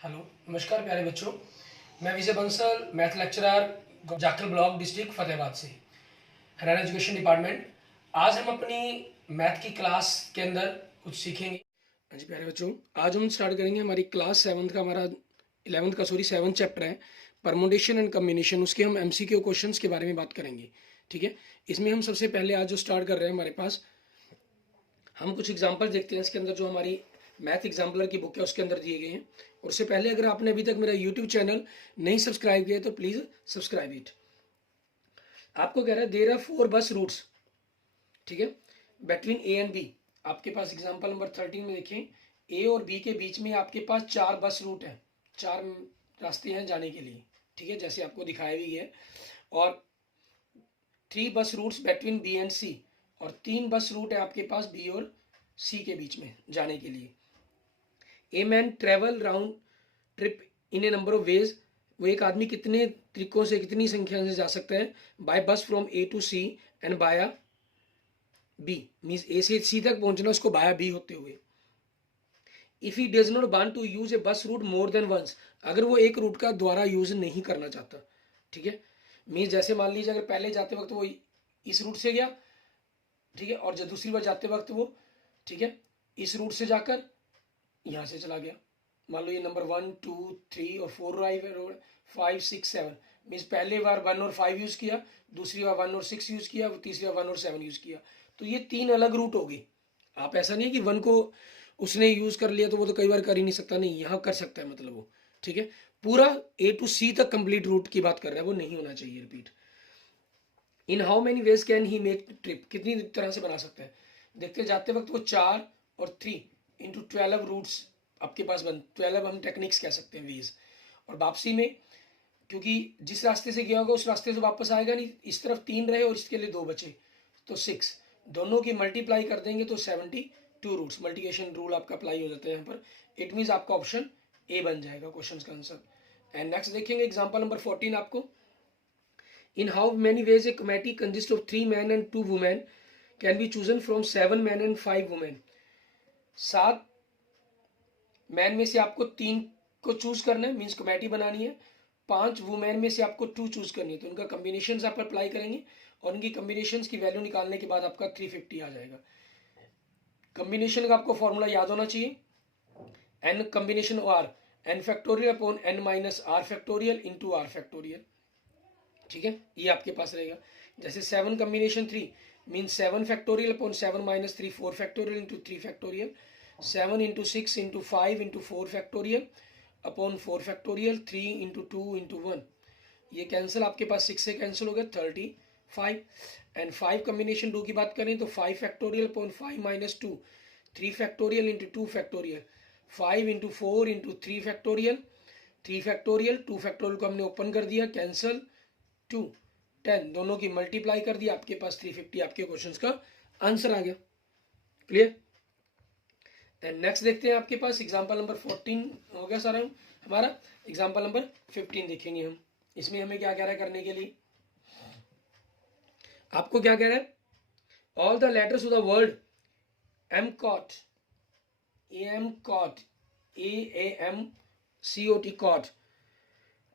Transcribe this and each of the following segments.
Hello, नमस्कार प्यारे बच्चों। मैं Vijay Bansal, math lecturer, Jakhal block, district Fatehabad से, हरियाणा एजुकेशन डिपार्टमेंट। आज हम अपनी मैथ की क्लास के अंदर कुछ सीखेंगे। हाँ जी प्यारे बच्चों, आज हम स्टार्ट करेंगे हमारी क्लास सेवन्थ का, हमारा इलेवंथ का सेवन्थ चैप्टर है परमुटेशन एंड कम्बिनेशन। उसके हम MCQ क्वेश्चंस के बारे में बात करेंगे। ठीक है, इसमें हम सबसे पहले आज जो स्टार्ट कर रहे हैं, हमारे पास हम कुछ एग्जाम्पल देखते हैं। इसके अंदर जो हमारी मैथ एग्जाम्पलर की बुक है उसके अंदर दिए गए हैं। और उससे पहले अगर आपने अभी तक मेरा यूट्यूब चैनल नहीं सब्सक्राइब किया तो प्लीज़ सब्सक्राइब इट। आपको कह रहा है देयर आर 4 बस रूट्स, ठीक है, बिटवीन A एंड B। आपके पास एग्जाम्पल नंबर 13 में देखें, A और B के बीच में आपके पास 4 बस रूट हैं, 4 रास्ते हैं जाने के लिए। ठीक है, जैसे आपको दिखाया भी है। और 3 bus routes between B and C, और 3 बस रूट है आपके पास B और C के बीच में जाने के लिए। A man travel round trip in A number of veg. वो एक आदमी कितने तरीकों से, कितनी संख्या से जा सकता है by bus from A to C and via B। Means A से C तक पहुंचना उसको बाया B होते हुए। If he does not want to use a bus route more than once, अगर वो एक रूट का द्वारा यूज नहीं करना चाहता। ठीक है, मीन्स जैसे मान लीजिए अगर पहले जाते वक्त वो इस रूट से गया, ठीक है, और जब दूसरी बार जाते वक्त वो, ठीक है, इस रूट से जाकर यहाँ से चला गया। मान लो ये नंबर 1 2 3 और 4 रोड 5 6 7, मीन्स पहले बार 1 और 5 यूज किया, दूसरी बार 1 और 6 यूज किया, तीसरी बार 1 और 7 यूज किया। तो ये 3 अलग रूट हो गए। आप ऐसा नहीं है कि 1 को उसने यूज कर लिया तो वो तो कई बार कर ही नहीं सकता, नहीं, यहाँ कर सकता है, मतलब वो, ठीक है, पूरा A टू C तक कंप्लीट रूट की बात कर रहा है, वो नहीं होना चाहिए। Repeat, in how many ways can he make trip, कितनी तरह से बना सकते हैं। देखते जाते वक्त वो 4 और 3 इंटू 12 रूट्स आपके पास बन, 12 हम टेक्निक्स कह सकते हैं, वेज। और वापसी में, क्योंकि जिस रास्ते से गया होगा उस रास्ते से वापस आएगा नहीं, इस तरफ 3 रहे और इसके लिए 2 बचे तो 6, दोनों की मल्टीप्लाई कर देंगे तो 72 रूट्स। मल्टीप्लिकेशन रूल आपका अप्लाई हो जाता है यहाँ पर। इट मीन्स आपका ऑप्शन A बन जाएगा क्वेश्चन का आंसर। एंड नेक्स्ट देखेंगे एग्जाम्पल नंबर 14 आपको। In how many ways a committee consists of 3 men and 2 women can be chosen from 7 men and 5 women। 7 man में से आपको 3 को चूज करना है, मीन्स कमेटी बनानी है। 5 वुमेन में से आपको 2 चूज करनी है, तो उनका कम्बिनेशन आप अप्लाई करेंगे और उनकी कम्बिनेशन की वैल्यू निकालने के बाद आपका 350 आ जाएगा। कम्बिनेशन का आपको फॉर्मूला याद होना चाहिए, n combination r, n factorial upon n minus r factorial into r factorial. ठीक है, ये आपके पास रहेगा। जैसे 7 combination 3 mean 7 factorial upon 7 minus 3 4 factorial into 3 factorial. 7 into 6 into 5 into 4 factorial upon 4 factorial. 3 into 2 into 1, ये कैंसिल, आपके पास 6 से कैंसिल हो गया 35। एंड 5 कम्बिनेशन 2 की बात करें तो 5 factorial upon 5 minus 2 3 factorial into 2 factorial. 5 into 4 into 3 factorial, 3 factorial, 2 factorial को हमने ओपन कर दिया, कैंसिल 2 10, दोनों की मल्टीप्लाई कर दी, आपके पास 350 आपके क्वेश्चन का आंसर आ गया। क्लियर। एंड नेक्स्ट देखते हैं आपके पास एग्जांपल नंबर 14 हो गया सारा हमारा। एग्जांपल नंबर 15 देखेंगे हम। इसमें हमें क्या कह रहा है करने के लिए, आपको क्या कह रहा है, all the letters of the word am cot, AAMCOT cot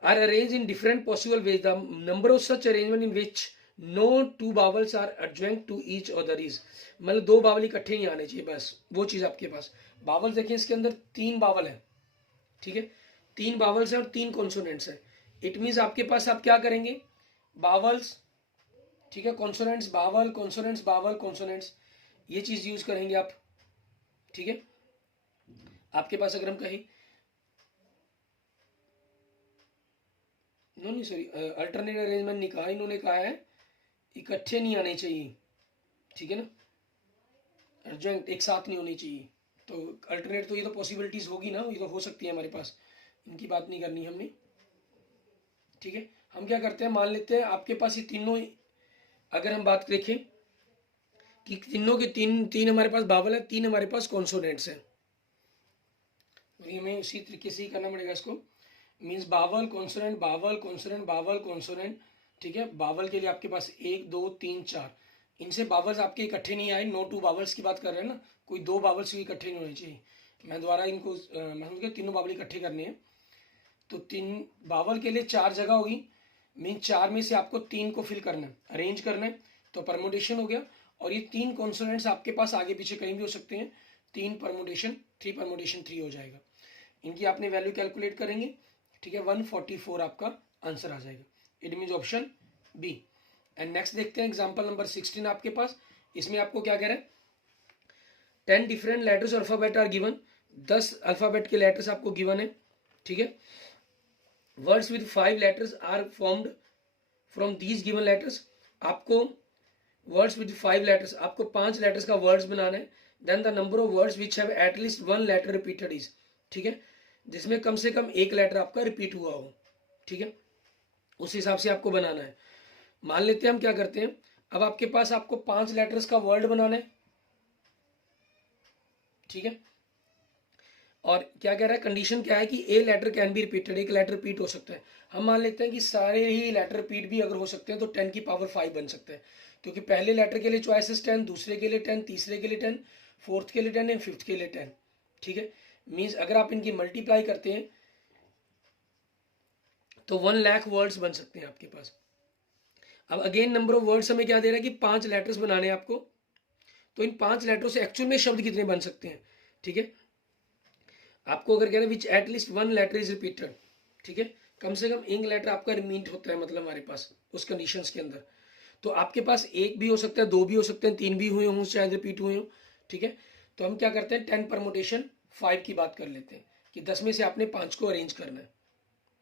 are arranged in different possible ways. The number of such arrangement in which no two vowels are adjunct to each other is, मतलब 2 बावल इकट्ठे नहीं आने चाहिए, बस वो चीज आपके पास। बावल देखें, इसके अंदर 3 बावल है, ठीक है, 3 बावल्स है और 3 कॉन्सोनेंट्स है। इट मीन्स आपके पास आप क्या करेंगे, बावल्स, ठीक है, consonants vowel, consonants vowel, consonants, ये चीज यूज करेंगे आप। ठीक है, आपके पास अगर हम कहें, नहीं सॉरी, अल्टरनेट अरेंजमेंट नहीं कहा इन्होंने, कहा है इकट्ठे नहीं आने चाहिए, ठीक है ना, अर्जेंट एक साथ नहीं होनी चाहिए। तो अल्टरनेट तो ये तो पॉसिबिलिटीज होगी ना, ये तो हो सकती है हमारे पास, इनकी बात नहीं करनी हमने। ठीक है, हम क्या करते हैं, मान लेते हैं आपके पास ये तीनों, अगर हम बात देखें कि तीनों के तीन तीन हमारे पास बावल है, 3 हमारे पास कॉन्सोनेंट्स हैं, तो हमें इसी तरीके से ही करना पड़ेगा इसको। Means vowel consonant vowel consonant vowel consonant. ठीक है, बावल के लिए आपके पास 1 2 3 4, इनसे बावल्स आपके इकट्ठे नहीं आए, नो टू बावल्स की बात कर रहे हैं ना, कोई 2 बावल्स भी इकट्ठे नहीं होने चाहिए। मैं दोबारा इनको मतलब कि तीनों बावल इकट्ठे करने हैं। तो 3 बावल के लिए 4 जगह होगी, मीन 4 में से आपको 3 को फिल करना है, अरेंज करना है, तो परमुटेशन हो गया। और ये 3 कॉन्सोनेंट्स आपके पास आगे पीछे कहीं भी हो सकते हैं, 3 परमुटेशन 3 परमुटेशन 3 हो जाएगा। इनकी आपने वैल्यू कैलकुलेट करेंगे, ठीक है, 144 आपका आंसर आ जाएगा। It means option B. And next देखते हैं एग्जाम्पल नंबर 16 आपके पास। इसमें आपको क्या कह रहा है, 10 different letters alphabet are given, 10 alphabet के लेटर्स आपको गिवन है, ठीक है। Words with 5 letters are formed from these given letters. आपको वर्ड्स विद 5 लेटर्स, आपको 5 लेटर्स का वर्ड्स बनाना है। Then the number of words which have at least 1 letter repeated is, ठीक है, जिसमें कम से कम एक लेटर आपका रिपीट हुआ हो, ठीक है, उस हिसाब से आपको बनाना है। मान लेते हैं हम क्या करते हैं, अब आपके पास आपको 5 लेटर्स का वर्ड बनाना है, ठीक है। और क्या कह रहा है, कंडीशन क्या है कि a letter can be repeated, एक लेटर रिपीट हो सकता है। हम मान लेते हैं कि सारे ही लेटर रिपीट भी अगर हो सकते हैं तो 10 की पावर 5 बन सकता है, क्योंकि पहले लेटर के लिए चॉइसेस 10, दूसरे के लिए 10, तीसरे के लिए 10, फोर्थ के लिए 10 एंड फिफ्थ के लिए 10, ठीक है। मीन्स अगर आप इनकी मल्टीप्लाई करते हैं तो 1 लाख वर्ड्स बन सकते हैं आपके पास। अब अगेन नंबर ऑफ वर्ड्स हमें क्या दे रहा है कि 5 लेटर्स बनाने हैं आपको, तो इन 5 लेटरों से एक्चुअल में शब्द कितने बन सकते हैं, ठीक है। आपको अगर कह रहे हैं which at least 1 letter is repeated, ठीक है, कम से कम एक लेटर आपका रिपीट होता है, मतलब हमारे पास उस कंडीशंस के अंदर। तो आपके पास एक भी हो सकता है, 2 भी हो सकते हैं, 3 भी हुए हों, शायद रिपीट हुए हों, ठीक है। तो हम क्या करते हैं, 10 परमुटेशन 5 की बात कर लेते हैं कि 10 में से आपने 5 को अरेंज करना है,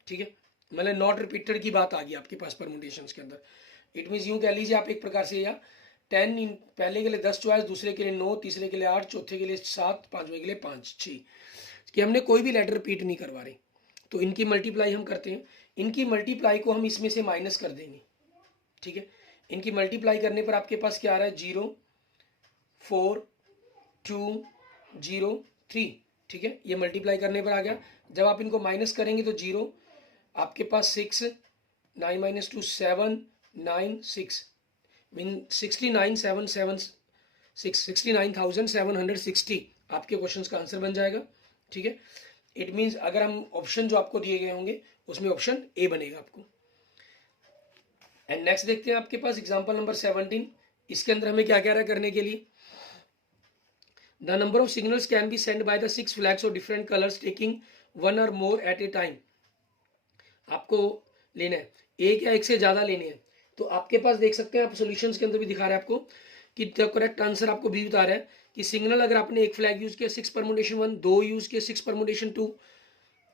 ठीक है। मतलब नॉट रिपीटेड की बात आ गई आपके पास परमुटेशन के अंदर। इट मीन्स यूं कह लीजिए आप एक प्रकार से, या 10 इन पहले के लिए 10 चॉइस, दूसरे के लिए 9, तीसरे के लिए 8, चौथे के लिए 7, पांचवें के लिए 5, 6, कि हमने कोई भी लेटर रिपीट नहीं करवा रहे। तो इनकी मल्टीप्लाई हम करते हैं, इनकी मल्टीप्लाई को हम इसमें से माइनस कर देंगे, ठीक है। इनकी मल्टीप्लाई करने पर आपके पास क्या आ रहा है, 0, 4, 2, 0, 3, ठीक है, ये मल्टीप्लाई करने पर आ गया। जब आप इनको माइनस करेंगे तो 0, आपके पास 6, 9 माइनस 2 7, 9, 6 मीन 69,760 आपके क्वेश्चन का आंसर बन जाएगा, ठीक है। इट मीन्स अगर हम ऑप्शन जो आपको दिए गए होंगे उसमें ऑप्शन ए बनेगा आपको। एंड नेक्स्ट देखते हैं आपके पास एग्जांपल नंबर 17। इसके अंदर हमें क्या कह रहा है करने के लिए, the number of signals can be send by the 6 flags of different colours taking 1 और मोर एट ए टाइम। आपको लेना है एक या एक से ज्यादा लेने हैं। तो आपके पास देख सकते हैं, आप सॉल्यूशंस के अंदर भी दिखा रहा है आपको कि द करेक्ट आंसर आपको भी बता रहा है कि सिग्नल अगर आपने एक फ्लैग यूज किया 6 परमुटेशन 1, 2 यूज किया 6 परमुटेशन 2,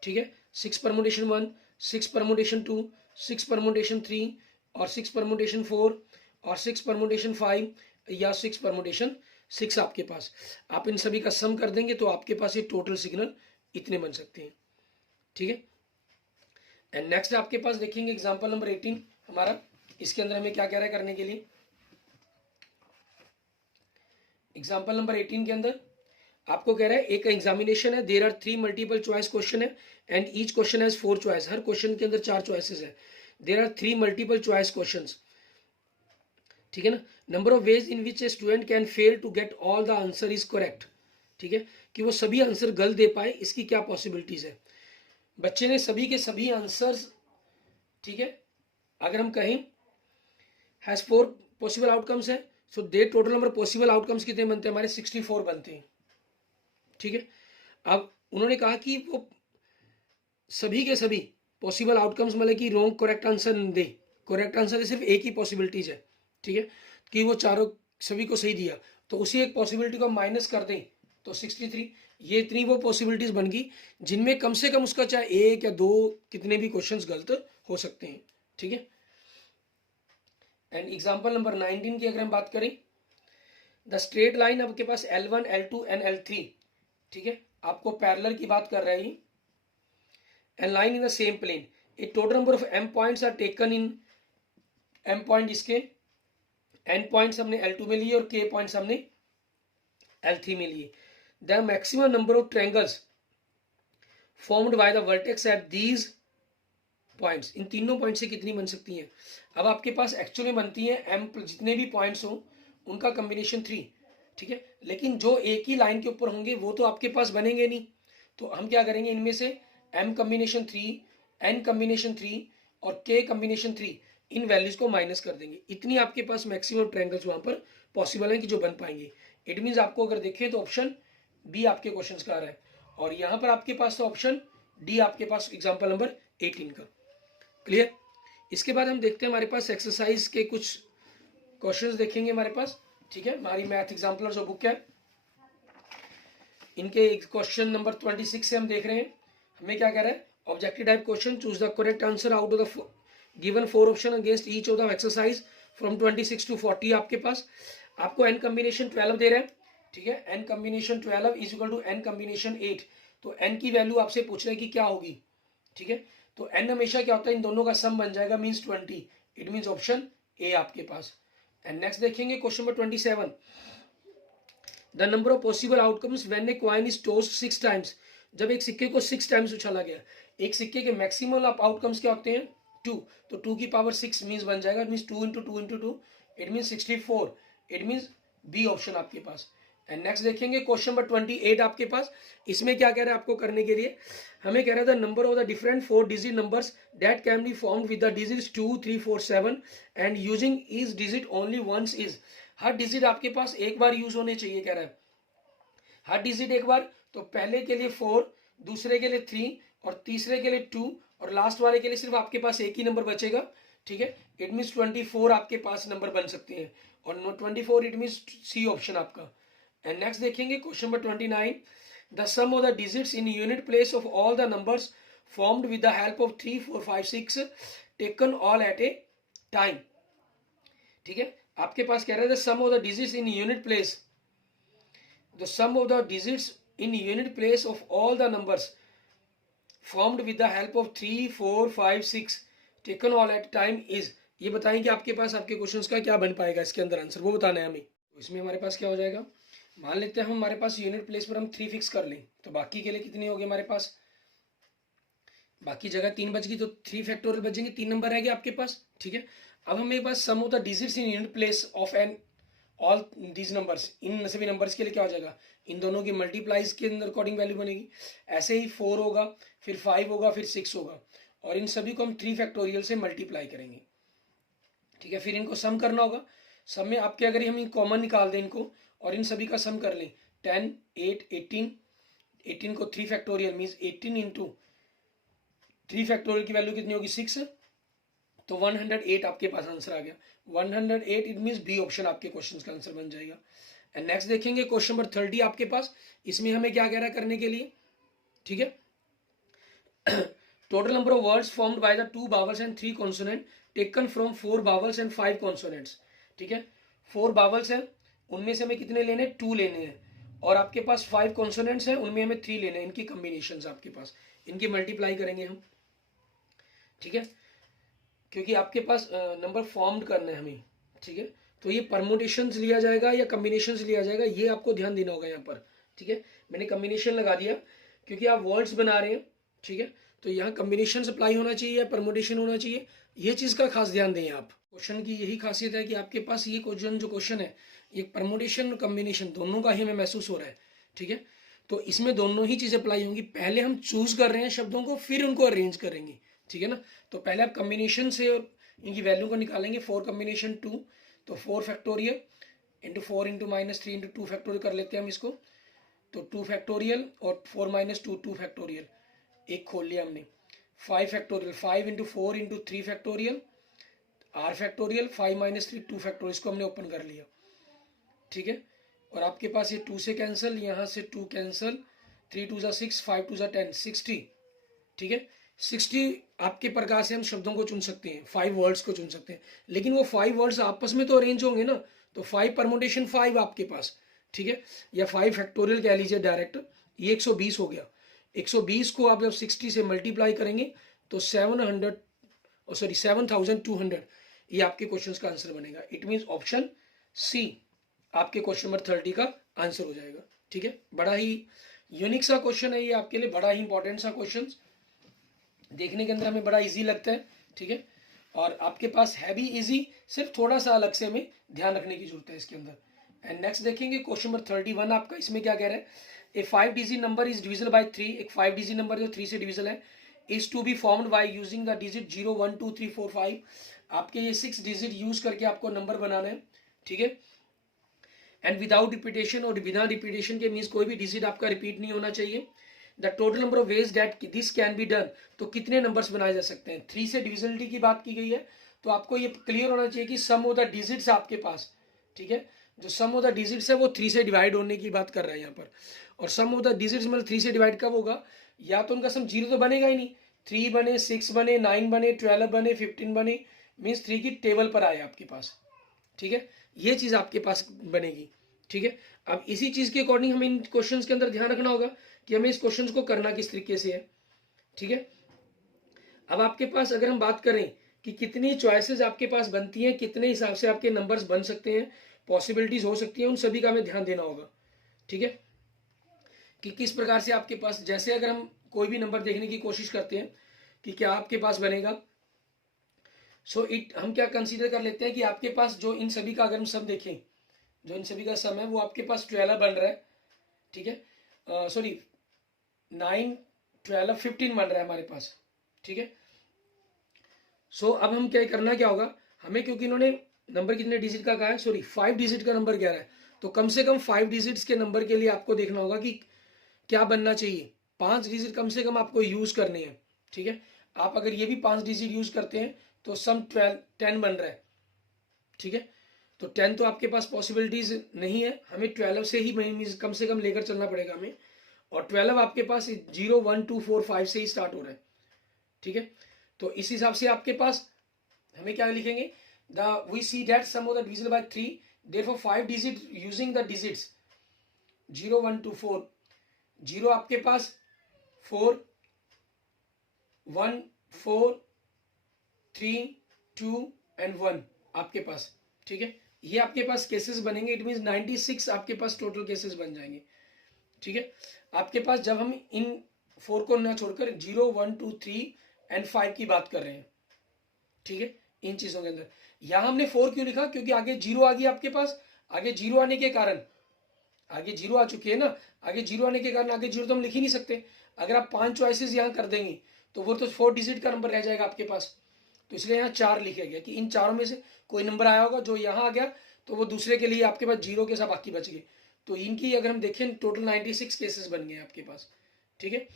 ठीक है, 6 परमुटेशन 1, 6 परमुटेशन 2, 6 परमुटेशन 3 और 6 परमुटेशन 4 और 6 परमुटेशन 5 या 6 परमुटेशन 6 आपके पास, आप इन सभी का सम कर देंगे तो आपके पास ये टोटल सिग्नल इतने बन सकते हैं, ठीक है। एंड नेक्स्ट आपके पास देखेंगे एग्जांपल नंबर 18 हमारा। इसके अंदर हमें क्या कह रहा है करने के लिए, एग्जांपल नंबर 18 के अंदर आपको कह रहा है एक एग्जामिनेशन है, there are 3 multiple choice question है and each question has 4 choice, हर क्वेश्चन के अंदर 4 चॉइसेस है। There are 3 multiple choice questions, ठीक है ना। Number of ways in which a student can fail to get all the answer is correct, ठीक है, कि वो सभी आंसर गलत दे पाए, इसकी क्या पॉसिबिलिटीज है। बच्चे ने सभी के सभी आंसर्स, ठीक है, अगर हम कहें हैज 4 पॉसिबल आउटकम्स है, सो दे टोटल नंबर पॉसिबल आउटकम्स कितने बनते हैं हमारे, 64 बनते हैं, ठीक है। अब उन्होंने कहा कि वो सभी के सभी पॉसिबल आउटकम्स मतलब कि रॉन्ग करेक्ट आंसर दे, करेक्ट आंसर सिर्फ एक ही पॉसिबिलिटीज है, ठीक है, कि वो चारों सभी को सही दिया, तो उसी एक पॉसिबिलिटी को माइनस कर दें तो 63, ये इतनी वो पॉसिबिलिटीज बन गई जिनमें कम से कम उसका चाहे एक या 2 कितने भी क्वेश्चंस गलत हो सकते हैं, ठीक है। एंड एग्जांपल नंबर 19 की अगर हम बात करें, द स्ट्रेट लाइन आपके पास L1, L2 एंड L3, ठीक है, आपको पैरेलल की बात कर रहे हैं, and line in the same plane, a total number of m points are taken in, m point इसके, n पॉइंट्स हमने L2 में लिए और k पॉइंट्स हमने L3 में लिए। The maximum number of triangles formed by the vertex at these points, इन तीनों पॉइंट से कितनी बन सकती हैं। अब आपके पास एक्चुअली बनती है m जितने भी पॉइंट्स हो उनका कॉम्बिनेशन 3, ठीक है, लेकिन जो एक ही लाइन के ऊपर होंगे वो तो आपके पास बनेंगे नहीं। तो हम क्या करेंगे, इनमें से m कम्बिनेशन 3, n कम्बिनेशन 3 और k कम्बिनेशन 3, इन वैल्यूज को माइनस कर देंगे। इतनी आपके पास मैक्सिमम ट्रायंगल्स वहां पर पॉसिबल है कि जो बन पाएंगे। इट मीन्स आपको अगर देखें तो ऑप्शन बी आपके क्वेश्चन का आ रहा है, और यहाँ पर आपके पास तो ऑप्शन डी आपके पास एग्जाम्पल नंबर 18 का। क्लियर। इसके बाद हम देखते हैं हमारे पास एक्सरसाइज के कुछ क्वेश्चंस देखेंगे हमारे पास। ठीक है, हमारी मैथ एग्जाम्पलर जो बुक है, इनके क्वेश्चन नंबर 26 से हम देख रहे हैं। हमें क्या कह रहा है, objective type question, choose the correct answer out of the given 4 option against each of the exercise from 26 to 40। आपके पास आपको n कम्बिनेशन 12 दे रहे हैं। ठीक है, n combination 12 is equal to n combination 8। तो n की वैल्यू आपसे पूछ रहे हैं कि क्या होगी। ठीक है, तो n हमेशा क्या होता है, इन दोनों का सम बन जाएगा, means 20। It means option A आपके पास। एंड नेक्स्ट देखेंगे question number 27, the number of possible outcomes when a coin is tossed 6 times. जब एक सिक्के को 6 टाइम्स उछाला गया, एक सिक्के के मैक्सिमम आउटकम्स क्या होते हैं, 2। तो 2 की पावर 6 मीन्स बन जाएगा, it means 2 into 2 into 2, it means 64। It means B option आपके पास। एंड नेक्स्ट देखेंगे क्वेश्चन नंबर 28 आपके पास। इसमें क्या कह रहा है आपको करने के लिए, हमें कह रहा है the number of the different 4 digit numbers that can be formed with the digits 2, 3, 4, 7 and using each digit only once is. हर डिजिट आपके पास एक बार यूज होने चाहिए, कह रहा है हर डिजिट एक बार। तो पहले के लिए 4, दूसरे के लिए 3 और तीसरे के लिए 2 और लास्ट वाले के लिए सिर्फ आपके पास एक ही नंबर बचेगा। ठीक है, इट मीन्स 24 आपके पास नंबर बन सकते हैं, और 24 इट मीन्स सी ऑप्शन आपका। एंड नेक्स्ट देखेंगे question number 29, the sum of the digits in unit place of all the numbers formed with the help of 3, 4, 5, 6 taken all at a time. ठीक है, आपके पास कह रहा है the sum of the digits in unit place, the sum of the digits in unit place of all the numbers formed with the help of 3, 4, 5, 6 taken all at time is। ये बताएं कि आपके पास आपके क्वेश्चंस का क्या बन पाएगा, इसके अंदर आंसर वो बताना है हमें। तो इसमें हमारे पास क्या हो जाएगा, मान लेते हैं हमारे पास यूनिट प्लेस पर हम 3 फिक्स कर लें, तो बाकी के लिए कितनी होगी हमारे पास, बाकी जगह 3 बच गई, तो 3 फैक्टोरियल बचेंगे, 3 नंबर रह गए आपके पास। ठीक है, अब हमें पास sum of the digits in unit place of an all these numbers, इन सभी नंबर्स के लिए क्या हो जाएगा, इन दोनों की मल्टीप्लाइज के अंदर अकॉर्डिंग वैल्यू बनेगी। ऐसे ही 4 होगा, फिर 5 होगा, फिर 6 होगा, और इन सभी को हम 3 फैक्टोरियल से मल्टीप्लाई करेंगे। ठीक है, फिर इनको सम करना होगा। सम में आपके अगर हम कॉमन निकाल दें इनको और इन सभी का सम कर लें, 10, 8, 18, 18 को 3 फैक्टोरियल मीन्स 18 इंटू 3 फैक्टोरियल की वैल्यू कितनी होगी, 6, तो 108 आपके पास आंसर आ गया। 108 इट मीन्स बी ऑप्शन आपके क्वेश्चन का आंसर बन जाएगा। एंड नेक्स्ट देखेंगे क्वेश्चन नंबर 30 आपके पास। इसमें हमें क्या कह रहा है करने के लिए, ठीक है, total number of words formed by the 2 bowels and 3 consonant taken from 4 bowels and 5 consonants. ठीक है, 4 बावल्स हैं, उनमें से हमें कितने लेने हैं, 2 लेने हैं, और आपके पास 5 कॉन्सोनेंट्स हैं, उनमें हमें 3 लेने हैं। इनकी कम्बिनेशन आपके पास, इनकी मल्टीप्लाई करेंगे हम। ठीक है, क्योंकि आपके पास नंबर फॉर्म्ड करना है हमें। ठीक है, तो ये परमुटेशंस लिया जाएगा या कम्बिनेशंस लिया जाएगा, ये आपको ध्यान देना होगा यहाँ पर। ठीक है, मैंने कम्बिनेशन लगा दिया क्योंकि आप वर्ड्स बना रहे हैं। ठीक है, तो यहाँ कम्बिनेशन अप्लाई होना चाहिए या परमुटेशन होना चाहिए, ये चीज़ का खास ध्यान दें आप। क्वेश्चन की यही खासियत है कि आपके पास ये क्वेश्चन है, ये परमुटेशन और कम्बिनेशन दोनों का ही हमें महसूस हो रहा है। ठीक है, तो इसमें दोनों ही चीज़ें अप्लाई होंगी। पहले हम चूज कर रहे हैं शब्दों को, फिर उनको अरेंज करेंगे। ठीक है ना, तो पहले आप कम्बिनेशन से इनकी वैल्यू को निकालेंगे। 4 कम्बिनेशन 2, तो 4 factorial into 4 into -3 into 2 factorial कर लेते हैं हम इसको, तो 2 फैक्टोरियल और 4 - 2 2 फैक्टोरियल, एक खोल लिया हमने। 5 factorial, 5 into 4 into 3 factorial r factorial, 5 - 3 2 factorial, इसको हमने ओपन कर लिया। ठीक है, और आपके पास ये 2 से कैंसिल, यहाँ से 2 कैंसिल, 3 2 6, 5 2 10, 60। ठीक है, 60 आपके प्रकार से हम शब्दों को चुन सकते हैं, 5 वर्ड्स को चुन सकते हैं, लेकिन वो 5 वर्ड्स आपस में तो अरेंज होंगे ना, तो 5 परमुटेशन 5 आपके पास। ठीक है, या 5 फैक्टोरियल कह लीजिए डायरेक्ट, ये 120 हो गया। 120 को आप जब 60 से मल्टीप्लाई करेंगे तो 7,200 ये आपके क्वेश्चन का आंसर बनेगा। इट मीन्स ऑप्शन सी आपके क्वेश्चन नंबर 30 का आंसर हो जाएगा। ठीक है, बड़ा ही यूनिक सा क्वेश्चन है ये आपके लिए, बड़ा ही इंपॉर्टेंट सा क्वेश्चन, देखने के अंदर हमें बड़ा इजी लगता है। ठीक है, और आपके पास है भी इजी, सिर्फ थोड़ा सा अलग से हमें ध्यान रखने की जरूरत है इसके अंदर। एंड नेक्स्ट देखेंगे क्वेश्चन नंबर 31 आपका, इसमें क्या कह रहा है, ए 5 digit number is divisible by 3, एक 5 डिजिट नंबर जो 3 से डिविजिबल है, is to be formed by using the digit 0 1 2 3 4 5। आपके ये 6 डिजिट यूज करके आपको नंबर बनाना है, ठीक है। एंड विदाउट रिपीटेशन, और बिना रिपीटेशन के मीन्स कोई भी डिजिट आपका रिपीट नहीं होना चाहिए। The total number of ways that this can be done, तो कितने नंबर्स बनाए जा सकते हैं। 3 से डिविजिबिलिटी की बात की गई है, तो आपको ये क्लियर होना चाहिए कि सम ऑफ द डिजिट्स आपके पास, ठीक है, जो सम ऑफ द डिजिट्स है वो 3 से डिवाइड होने की बात कर रहा है यहाँ पर। और सम ऑफ द डिजिट्स मतलब 3 से डिवाइड कब होगा, या तो उनका सम 0 तो बनेगा ही नहीं, 3 बने, 6 बने, 9 बने, 12 बने, 15 बने, मीन्स 3 की टेबल पर आए आपके पास, ठीक है, ये चीज आपके पास बनेगी, ठीक है। अब इसी चीज के अकॉर्डिंग हमें इन क्वेश्चंस के अंदर ध्यान रखना होगा कि हमें इस क्वेश्चंस को करना किस तरीके से है, ठीक है। अब आपके पास अगर हम बात करें कि कितनी चॉइसेस आपके पास बनती हैं, कितने हिसाब से आपके नंबर्स बन सकते हैं, पॉसिबिलिटीज हो सकती हैं, उन सभी का हमें ध्यान देना होगा, ठीक है, कि किस प्रकार से आपके पास, जैसे अगर हम कोई भी नंबर देखने की कोशिश करते हैं कि क्या आपके पास बनेगा, सो इट हम क्या कंसीडर कर लेते हैं कि आपके पास जो इन सभी का अगर हम सम देखें, जो इन सभी का सम है वो आपके पास 12 बन रहा है, ठीक है, सॉरी 9 12 15 बन रहा है हमारे पास, ठीक है। सो अब हम क्या करना क्या होगा हमें, क्योंकि इन्होंने नंबर कितने डिजिट का कहा है, सॉरी 5 डिजिट का नंबर कह रहा है, तो कम से कम 5 डिजिट्स के नंबर के लिए आपको देखना होगा कि क्या बनना चाहिए, 5 डिजिट कम से कम आपको यूज करने हैं, ठीक है। आप अगर ये भी 5 डिजिट यूज करते हैं तो सम 10 बन रहा है, ठीक है। तो 10 तो आपके पास पॉसिबिलिटीज नहीं है, हमें 12 से ही कम से कम लेकर चलना पड़ेगा हमें, और 12 आपके पास 0 1 2 4 5 से ही स्टार्ट हो रहा है, ठीक है। तो इस हिसाब से आपके पास हमें क्या लिखेंगे, we see that sum of the divisible by 3, therefore 5 digit using the digits 0 1 2 4, 0 आपके पास 4 1 4 3 2 एंड 1 आपके पास, ठीक है। ये आपके पास केसेस बनेंगे, इट मीन 96 आपके पास टोटल केसेस बन जाएंगे, ठीक है। आपके पास जब हम इन 4 को ना छोड़कर 0 1 2 3 एंड 5 की बात कर रहे हैं, ठीक है, इन चीजों के अंदर यहां हमने 4 क्यों लिखा, क्योंकि आगे 0 आ गई आपके पास, आगे 0 आने के कारण, आगे 0 आ चुकी है ना, आगे 0 आने के कारण आगे 0 तो हम लिख ही नहीं सकते। अगर आप 5 चॉइसेस यहां कर देंगे तो वो तो 4 डिजिट का नंबर रह जाएगा आपके पास, तो इसलिए यहाँ 4 लिखा गया कि इन चारों में से कोई नंबर आया होगा जो यहाँ आ गया तो वो दूसरे के लिए आपके पास 0 के साथ बाकी बच गए, तो इनकी अगर हम देखें टोटल 96 केसेस बन गए आपके पास, ठीक है।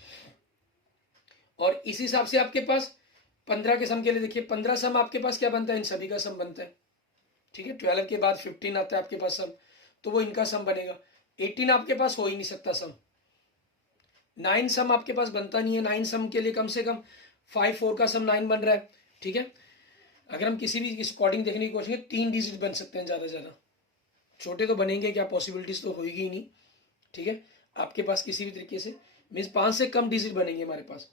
और इस हिसाब से आपके पास 15 के सम के लिए देखिए 15 सम आपके पास क्या बनता है, इन सभी का सम बनता है, ठीक है। 12 के बाद 15 आता है आपके पास सम, तो वो इनका सम बनेगा। 18 आपके पास हो ही नहीं सकता सम। 9 सम आपके पास बनता नहीं है, 9 सम के लिए कम से कम 5 4 का सम 9 बन रहा है, ठीक है। अगर हम किसी भी इस अकॉर्डिंग देखने की कोशिश करें 3 डिजिट बन सकते हैं ज़्यादा से ज़्यादा, छोटे तो बनेंगे क्या, पॉसिबिलिटीज तो होगी ही नहीं, ठीक है। आपके पास किसी भी तरीके से मीन्स 5 से कम डिजिट बनेंगे हमारे पास,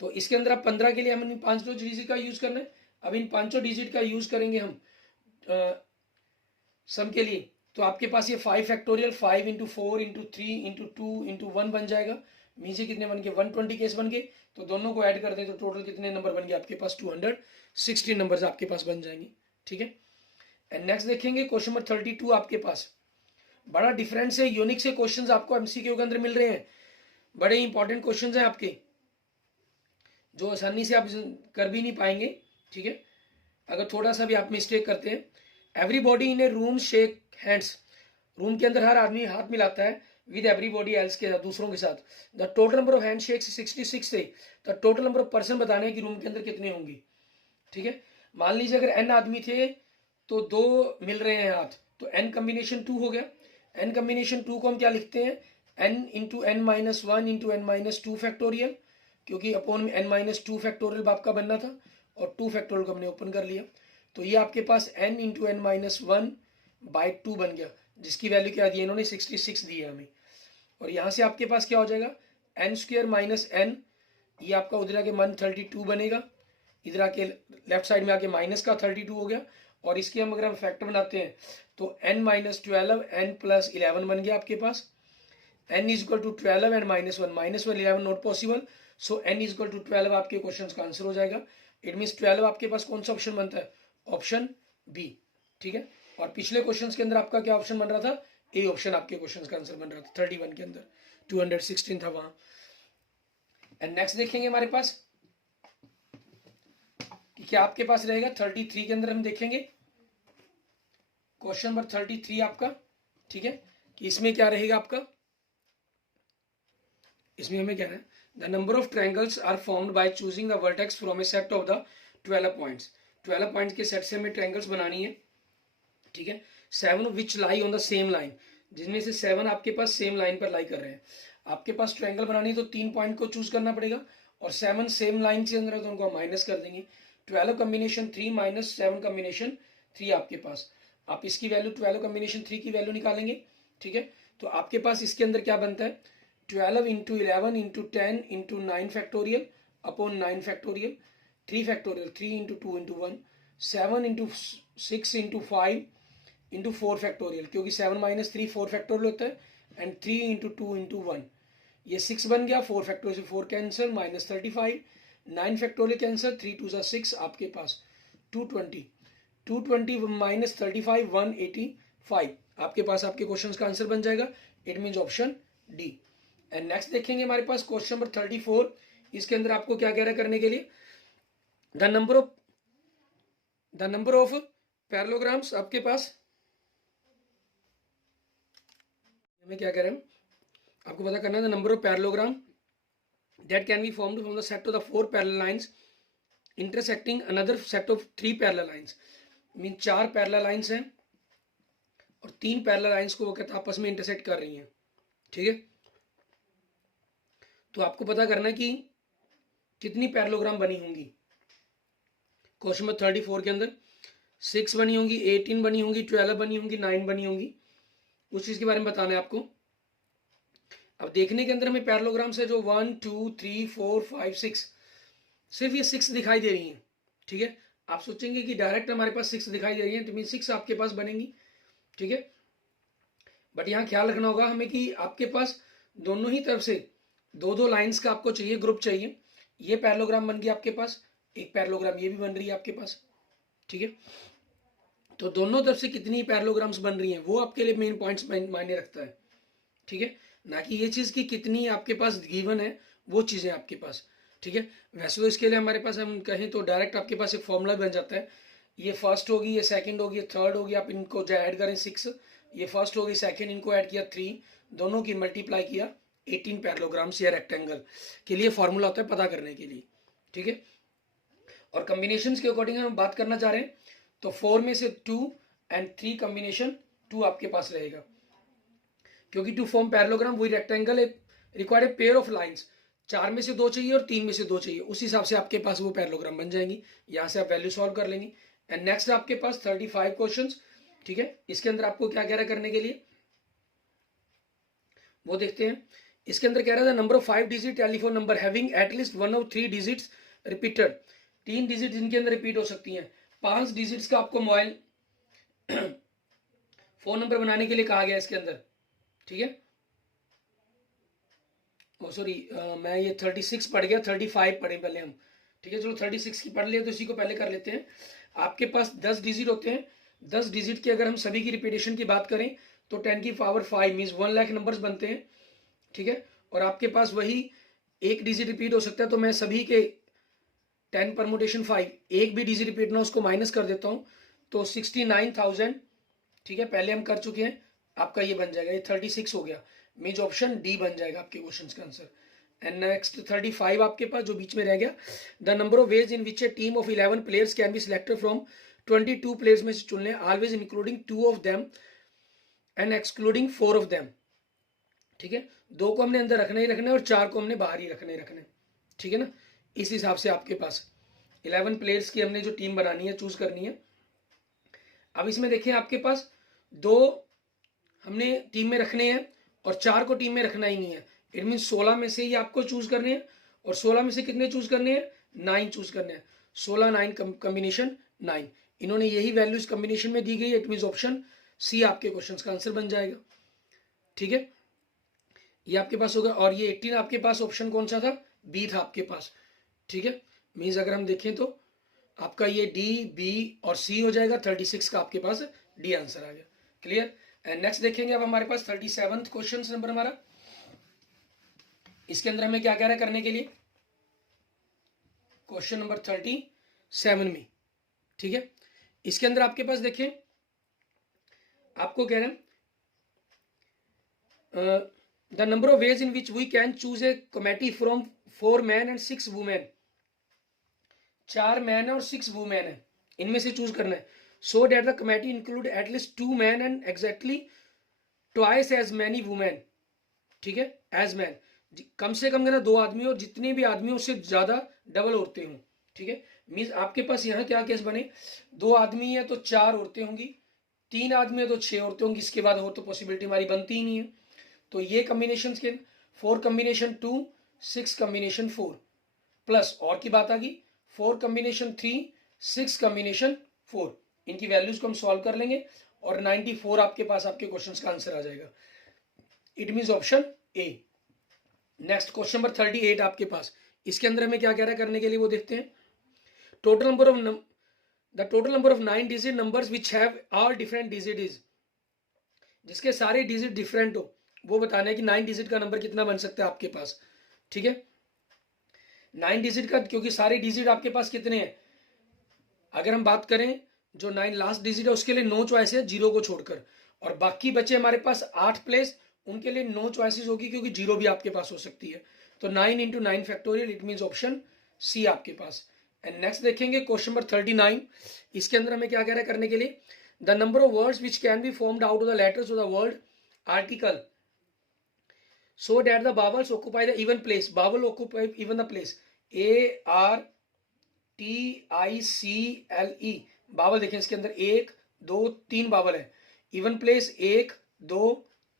तो इसके अंदर आप 15 के लिए हम इन 5 डिजिट का यूज करना है। अब इन 5 डिजिट का यूज करेंगे हम सम के लिए, तो आपके पास ये 5 factorial 5 into 4 into 3 into 2 into 1 बन जाएगा। नीचे कितने बन गए, 120 केस बन गए, तो दोनों को ऐड कर दें तो टोटल कितने नंबर बन गए आपके पास, 260 नंबर्स आपके पास बन जाएंगे, ठीक है। एंड नेक्स्ट देखेंगे क्वेश्चन नंबर 32 आपके पास बड़ा डिफरेंट से यूनिक से क्वेश्चंस आपको एमसीक्यू के अंदर मिल रहे हैं, बड़े इंपॉर्टेंट क्वेश्चंस हैं आपके जो आसानी से आप कर भी नहीं पाएंगे, ठीक है, अगर थोड़ा सा भी आप मिस्टेक करते हैं। Everybody in A room shake hands, room के अंदर हर आदमी हाथ मिलाता है विद एवरीबॉडी एल्स के साथ, दूसरों के साथ। The total number of hand shakes 66 थे, the total number of person बताने हैं कि रूम के अंदर कितने होंगे, ठीक है। मान लीजिए अगर n आदमी थे तो 2 मिल रहे हैं हाथ, तो n कॉम्बिनेशन 2 हो गया। n कॉम्बिनेशन 2 को हम क्या लिखते हैं, n into n minus 1 into n minus 2 factorial, क्योंकि अपॉन में n माइनस 2 फैक्टोरियल बाप का बनना था और 2 फैक्टोरियल को हमने ओपन कर लिया, तो ये आपके पास n into n minus 1 by 2 बन गया, जिसकी वैल्यू क्या दी है इन्होंने, 66 दी है हमें। और यहाँ से आपके पास क्या हो जाएगा, n स्क्वायर माइनस n, ये आपका उधर आके 132 बनेगा, इधर आके लेफ्ट साइड में आके माइनस का 32 हो गया, और इसके हम अगर हम फैक्टर बनाते हैं तो n माइनस 12 n प्लस 11 बन गया आपके पास। n is equal to 12 and minus 1 11 not possible, so n is equal to 12 आपके क्वेश्चन का आंसर हो जाएगा। इट मीन्स 12 आपके पास कौन सा ऑप्शन बनता है, ऑप्शन बी, ठीक है। और पिछले क्वेश्चन के अंदर आपका क्या ऑप्शन बन रहा था, ए ऑप्शन आपके क्वेश्चन का आंसर बन रहा था 31 के अंदर, 216 था वहां। एंड नेक्स्ट देखेंगे हमारे पास कि क्या आपके पास रहेगा 33 के अंदर। हम देखेंगे क्वेश्चन नंबर 33 आपका, ठीक है, कि इसमें क्या रहेगा आपका। इसमें हमें क्या है, the number of triangles are formed by choosing the vertex from a set of the 12 points. 12 points के सेट से हमें ट्रायंगल्स बनानी है, ठीक है। 7 which lie on the same line, जिनमें से 7 आपके पास सेम लाइन पर लाई कर रहे हैं। आपके पास ट्रायंगल बनानी है तो 3 पॉइंट को चूज करना पड़ेगा, और 7 सेम लाइन के अंदर है तो उनको हम माइनस कर देंगे। 12 कॉम्बिनेशन 3 माइनस 7 कॉम्बिनेशन 3 आपके पास। आप इसकी वैल्यू 12 कॉम्बिनेशन 3 की वैल्यू निकालेंगे, ठीक है। तो आपके पास इसके अंदर क्या बनता है, 12 into 11 into 10 into 9 factorial upon 9 factorial, 3 factorial 3 into 2 into 1, 7 into 6 into 5 into 4 factorial, क्योंकि 7 माइनस 3 4 फैक्टोरियल होता है, एंड 3 इंटू 2 इंटू 1, ये 6 बन गया। 4 फैक्टोरियल से 4 कैंसिल, माइनस 35, 9 फैक्टोरियल कैंसिल, 3 2 ज़ा 6, आपके पास 220, 220 माइनस 35 185, आपके पास आपके क्वेश्चन का आंसर बन जाएगा। It means option D. And next देखेंगे हमारे पास क्वेश्चन नंबर 34। इसके अंदर आपको क्या कह रहा है करने के लिए, द नंबर ऑफ पैरेललोग्राम्स। आपके पास हमें क्या कह रहे हैं, आपको पता करना है the number of parallelogram that can be formed from the set of the 4 parallel lines intersecting another set of 3 parallel lines. Mean 4 parallel lines हैं और 3 पैरेलल लाइंस को वो कहते हैं आपस में इंटरसेक्ट कर रही हैं, ठीक है। तो आपको पता करना है कि कितनी पैरेललोग्राम बनी होंगी। क्वेश्चन नंबर 34 के अंदर 6 बनी होंगी, 18 बनी होंगी, 12 बनी होंगी, 9 बनी होंगी, उस चीज के बारे में बताना है आपको। अब देखने के अंदर हमें पैरेललोग्राम से जो 1 2 3 4 5 6, सिर्फ ये 6 दिखाई दे रही हैं, ठीक है। आप सोचेंगे कि डायरेक्ट हमारे पास 6 दिखाई दे रही है तो मीन 6 आपके पास बनेंगी, ठीक है। बट यहाँ ख्याल रखना होगा हमें कि आपके पास दोनों ही तरफ से 2-2 लाइंस का आपको चाहिए, ग्रुप चाहिए। ये पैरेललोग्राम बन गया आपके पास, एक पैरेललोग्राम ये भी बन रही है आपके पास, ठीक है। तो दोनों तरफ से कितनी पैरेललोग्राम्स बन रही हैं वो आपके लिए मेन पॉइंट्स मायने रखता है, ठीक है, ना कि ये चीज कि कितनी आपके पास गिवन है वो चीजें आपके पास, ठीक है। वैसे तो इसके लिए हमारे पास हम कहें तो डायरेक्ट आपके पास एक फॉर्मूला बन जाता है, ये फर्स्ट होगी, ये सेकंड होगी, ये थर्ड होगी, आप इनको ऐड करें 6, ये फर्स्ट होगी, सेकंड इनको ऐड किया 3, दोनों की मल्टीप्लाई किया 18 पैरेललोग्राम्स या रेक्टेंगल के लिए फॉर्मूला होता है पता करने के लिए, ठीक है। और कॉम्बिनेशंस के अकॉर्डिंग हम बात करना चाह रहे हैं तो 4 में से 2 एंड 3 कॉम्बिनेशन 2 आपके पास रहेगा, क्योंकि टू फॉर्म पैरेललोग्राम वही rectangle required a pair of lines, 4 में से 2 चाहिए और 3 में से 2 चाहिए, उस हिसाब से आपके पास वो पैरेललोग्राम बन जाएंगी। यहां से आप वैल्यू सॉल्व कर लेंगे। एंड नेक्स्ट आपके पास 35 क्वेश्चंस, ठीक है। इसके अंदर आपको क्या कह रहा है करने के लिए वो देखते हैं। इसके अंदर कह रहा था number of 5 digit telephone number having at least 1 of 3 digits repeated, 3 digit इनके अंदर रिपीट हो सकती हैं। 5 डिजिट्स का आपको मोबाइल फोन नंबर बनाने के लिए कहा गया इसके अंदर, ठीक है। सॉरी मैं ये 36 पढ़ गया, 35 पढ़े पहले हम, ठीक है। चलो 36 की पढ़ लिया तो इसी को पहले कर लेते हैं। आपके पास 10 डिजिट होते हैं, 10 डिजिट की अगर हम सभी की रिपीटेशन की बात करें तो 10 की पावर 5 मीन्स 1 लाख नंबर्स बनते हैं, ठीक है। और आपके पास वही एक डिजिट रिपीट हो सकता है, तो मैं सभी के 10 परमुटेशन 5, एक भी डिजिट रिपीट ना उसको माइनस कर देता हूं तो 69,000, ठीक है, पहले हम कर चुके हैं। आपका ये बन जाएगा, ये 36 हो गया, मीन्स ऑप्शन डी बन जाएगा आपके क्वेश्चन का आंसर। एंड नेक्स्ट 35 आपके पास जो बीच में रह गया, the number of ways in which A team of 11 players can be selected from 22 players में से चुन लें, always including 2 of them and excluding 4 of them, ठीक है। 2 को हमने अंदर रखना ही रखना है और 4 को हमने बाहर ही रखना है, ठीक है ना। इस हिसाब से आपके पास 11 प्लेयर्स की हमने जो टीम बनानी है, चूज करनी है। अब इसमें देखिए आपके पास 2 हमने टीम में रखने हैं और 4 को टीम में रखना ही नहीं है। इट मीन 16 में से ही आपको चूज करने हैं, और 16 में से कितने चूज करने हैं, 9 चूज करने हैं। 16 9 कॉम्बिनेशन 9, इन्होंने यही वैल्यूज कॉम्बिनेशन में दी गई है। इट मीन ऑप्शन सी आपके क्वेश्चन का आंसर बन जाएगा, ठीक है। ये आपके पास होगा, और ये 18 आपके पास ऑप्शन कौन सा था, बी था आपके पास, ठीक है। मीन्स अगर हम देखें तो आपका ये डी बी और सी हो जाएगा, 36 का आपके पास डी आंसर आ गया। क्लियर। एंड नेक्स्ट देखेंगे अब हमारे पास 37th क्वेश्चन नंबर हमारा। इसके अंदर हमें क्या कह रहा है करने के लिए, क्वेश्चन नंबर 37 में, ठीक है। इसके अंदर आपके पास देखिए, आपको कह रहे हैं the number of ways in which we can choose a committee from 4 man and 6 women. 4 man है और 6 वुमेन है, इनमें से चूज करना है। So that the committee include at least 2 man and exactly twice as many women, ठीक है, as man. कम से कम 2 आदमी और जितने भी आदमी उससे ज्यादा डबल औरतें हों, ठीक है। मीन्स आपके पास यहाँ क्या केस बने, 2 आदमी है तो 4 औरतें होंगी, 3 आदमी है तो 6 औरतें होंगी, इसके बाद और तो पॉसिबिलिटी हमारी बनती ही नहीं है। तो ये कॉम्बिनेशन के 4 कॉम्बिनेशन 2, 6 कॉम्बिनेशन 4, प्लस और की बात आ गई 4 कॉम्बिनेशन 3, 6 कॉम्बिनेशन 4। इनकी वैल्यूज को हम सॉल्व कर लेंगे और 94 आपके पास आपके क्वेश्चन का आंसर आ जाएगा। It mean option A. Next question number 38 आपके पास। इसके अंदर हमें क्या कह रहा है करने के लिए वो देखते हैं। Total number of the total number of 9 digit numbers which have all different digit is, जिसके सारे डिजिट डिफरेंट हो, वो बताना है कि 9 डिजिट का नंबर कितना बन सकता है आपके पास, ठीक है। 9 डिजिट का, क्योंकि सारे डिजिट आपके पास कितने हैं, अगर हम बात करें जो 9 लास्ट डिजिट है उसके लिए 9 चॉइस है 0 को छोड़कर, और बाकी बचे हमारे पास 8 प्लेस, उनके लिए 9 चॉइसेस होगी क्योंकि 0 भी आपके पास हो सकती है। तो 9 into 9 factorial, it mean option C आपके पास। एंड नेक्स्ट देखेंगे क्वेश्चन नंबर 39। इसके अंदर हमें क्या कह रहा है करने के लिए, the number of words which can be formed out of the letters of the word article so that the vowels occupy the even place, vowel occupy even the place, ARTICLE, vowel देखें इसके अंदर 1 2 3 बावल है, even place 1 2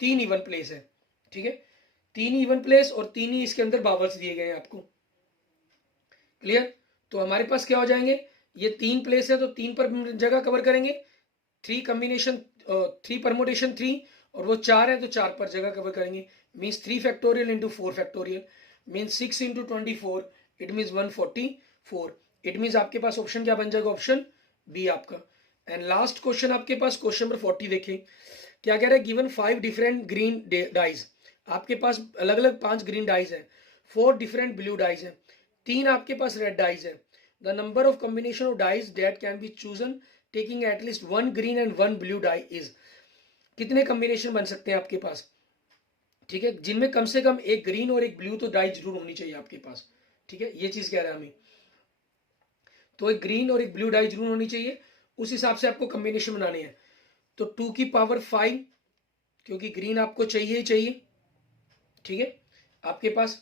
3 even place है, ठीक है। 3 even place और 3 ही इसके अंदर बावल्स दिए गए हैं आपको। क्लियर। तो हमारे पास क्या हो जाएंगे, ये 3 प्लेस है तो 3 पर जगह कवर करेंगे, 3 कॉम्बिनेशन 3 परमोटेशन 3, और वो 4 है तो 4 पर जगह कवर करेंगे। Means 3 factorial into 4 factorial, means 6 into 24, it means 144। It means आपके पास ऑप्शन क्या बन जाएगा, ऑप्शन बी आपका। एंड लास्ट क्वेश्चन आपके पास क्वेश्चन नंबर 40 देखें, क्या कह रहा है, गिवन 5 डिफरेंट ग्रीन डाइज, आपके पास अलग अलग 5 ग्रीन डाइज है, 4 डिफरेंट ब्लू डाइज है, 3 आपके पास रेड डाइज है। The number of combination of dice that can be chosen taking at least 1 green and 1 blue die is, कितने कॉम्बिनेशन बन सकते हैं आपके पास, ठीक है, जिनमें कम से कम एक ग्रीन और एक ब्लू तो डाई जरूर होनी चाहिए आपके पास, ठीक है। ये चीज कह रहा है हमें, तो एक ग्रीन और एक ब्लू डाई जरूर होनी चाहिए, उस हिसाब से आपको कॉम्बिनेशन बनाने हैं। तो 2 की पावर 5, क्योंकि ग्रीन आपको चाहिए ही चाहिए, ठीक है। आपके पास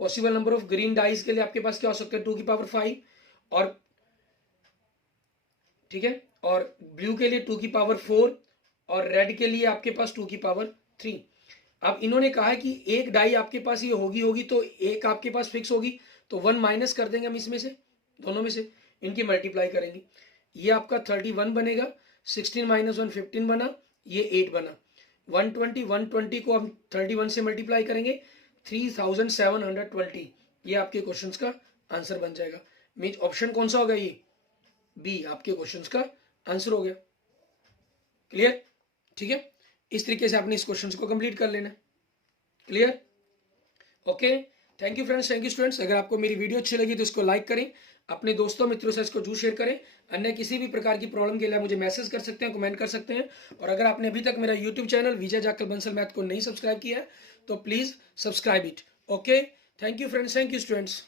possible number of green dice के लिए आपके पास क्या हो सकता है, 2 की पावर 5, और ठीक है, और ब्लू के लिए 2 की पावर 4, और रेड के लिए आपके पास 2 की पावर 3। अब इन्होंने कहा है कि एक डाई आपके पास ये होगी तो एक आपके पास फिक्स होगी, तो 1 माइनस कर देंगे हम इसमें से, दोनों में से इनकी मल्टीप्लाई करेंगे, ये आपका 31 बनेगा, 16 माइनस 1 15 बना, ये 8 बना, 120 को हम 31 से मल्टीप्लाई करेंगे, 3720, ये आपके क्वेश्चन का आंसर बन जाएगा। मीन्स ऑप्शन कौन सा होगा, ये बी आपके क्वेश्चंस का आंसर हो गया। क्लियर, ठीक है। इस तरीके से आपने इस क्वेश्चंस को कंप्लीट कर लेना। Clear, okay. Thank you friends, thank you students. अगर आपको मेरी वीडियो अच्छी लगी तो इसको लाइक करें, अपने दोस्तों मित्रों से इसको जरूर शेयर करें। अन्य किसी भी प्रकार की प्रॉब्लम के लिए मुझे मैसेज कर सकते हैं, कमेंट कर सकते हैं। और अगर आपने अभी तक मेरा यूट्यूब चैनल विजय जाखल बंसल मैथ को नहीं सब्सक्राइब किया है तो please subscribe it. Okay, thank you friends, thank you students.